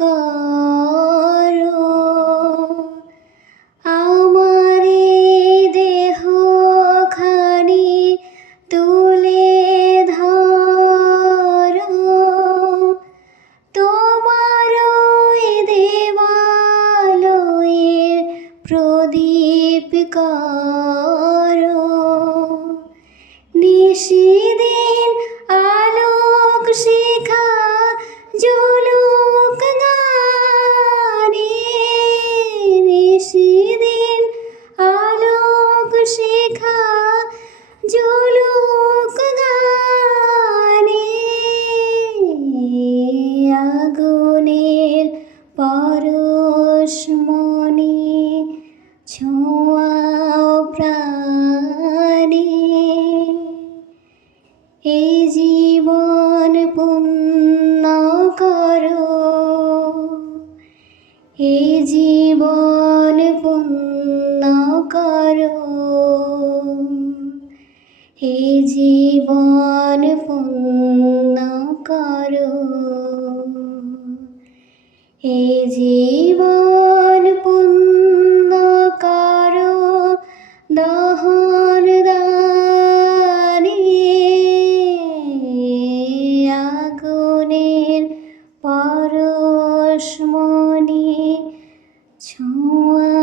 করো আমারে দেহ খানি তুলে ধরো। তোমার দেবালয়ের প্রদীপ পরশ মনে, ছোঁয়াও প্রাণে। এই জীবন পূর্ণ করো, এই জীবন পূর্ণ করো। এই জীবন পূর্ণ করো। হে জীবন পুণ্য কর দহন আগুনের পরশমণি ছোঁয়া